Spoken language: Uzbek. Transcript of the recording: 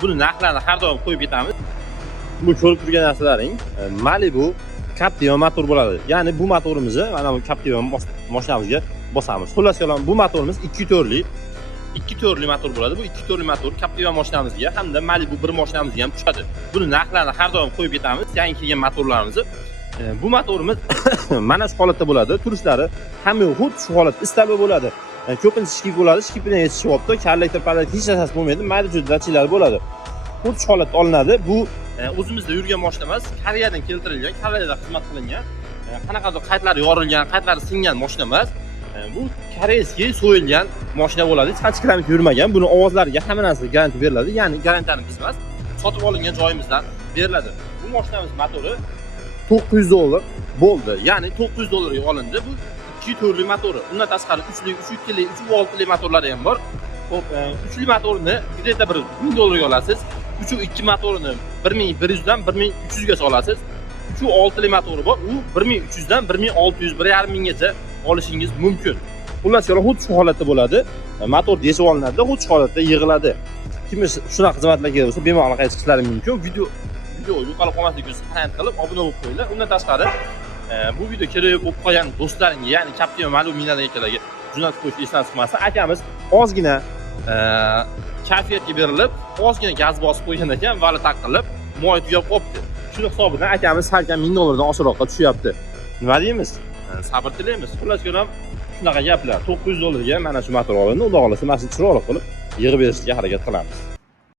Buni narxlarini har doim qo'yib ketamiz. Bu ko'rib turgan narsalaring Malibu Captiva motor bo'ladi. Ya'ni bu motorimizni mana bu Captiva mashinamizga bosamiz. Xullas kalom, bu motorimiz 2 to'rli motor bo'ladi. Bu 2 to'rli motor Captiva mashinamizga hamda Malibu bir mashinamizga ham tushadi. Buni narxlarini har doim qo'yib ketamiz. Yangi kelgan motorlarimizni. Bu motorimiz mana shu holatda bo'ladi. Turishlari hamma xuddi shu holatda istalib bo'ladi. Ko'pincha shkip bo'ladi. Shkip bilan yetishibdi. Karlektor palak hech narsasi bo'lmaydi. Mayda juda datchiklar bo'ladi. Xuddi shu holatda olinadi. Bu o'zimizda yurgan mashina emas, Koreyadan keltirilgan, Koreyada xizmat qilingan, qanaqadir qaytlari yorilgan, qaytlari singan mashina emas. Bu koreyskiy so'yilgan mashina bo'ladi. Hech qancha kilometr yurmagan. Buni ovozlariga hamma narsaga garantiya beriladi. Ya'ni garantiyani biz emas, sotib olingan joyimizdan beriladi. Bu mashinamiz motori $900 bo'ldi. Ya'ni $900 ga olindi. Bu 2 to'rli motori. Undan tashqari 3li, 3.2li, 3.6li motorlari ham bor. Xo'p, 3li motorni greta bir $1000 ga olasiz. 3.2 motorini 1100 dan 1300 gacha olasiz. 3.6li motori bor. U 1300 dan 1600, 1.5 gacha olishingiz mumkin. Xullas, xuddi shu holatda bo'ladi. Motor yechib olinadi, xuddi shu holatda yig'iladi. Kim shunaqa xizmatlar kerak bo'lsa, bemalol aloqaga chiqishlaringiz mumkin. Video yo'qolib qolmasligiga harakat qilib obuna bo'lib qo'yinglar. Undan tashqari bu video kerak bo'lib qolgan do'stlaringga, ya'ni Captiva Malibu minadigan akalarga jo'natib qo'yish esdan chiqmasa, akamiz ozgina kayfiyatga berilib, ozgina gaz bosib qo'ygan ekan, vali taqilib, moy tugab qolibdi. Shuni hisobidan akamiz salkam $1000 dan oshiqroqqa tushyapti. Nima deymiz? Sabr tilaymiz. Xullas ko'ram, shunaqa gaplar. $900 ga mana shu motor olindi. Xudo xolasa, mana shu chiroyli qilib yig'ib berishga harakat qilamiz.